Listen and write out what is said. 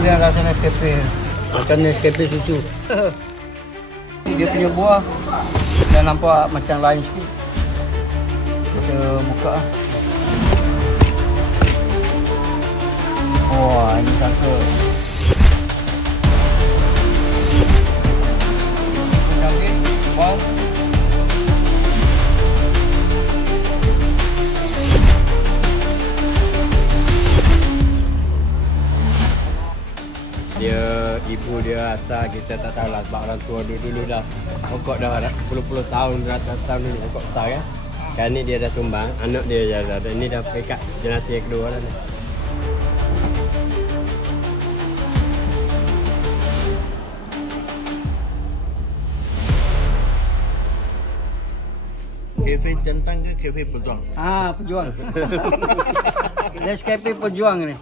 dia rasa Nescafe. Makan Nescafe susu. Dia punya buah dah nampak macam lain sikit. Kita buka. Wah, ini sangka. Cantik, wow. Ibu dia asal kita tak tahu lah sebab orang tua dulu dah pokok dah puluh-puluh tahun, ratus tahun dulu pokok besar ya. Kan ni dia dah tumbang, anak dia dah ada. Ini dah pekat generasi yang kedua lah ni. Kafe jantan ke kafe pejuang? Pejuang. Nescafe pejuang ni.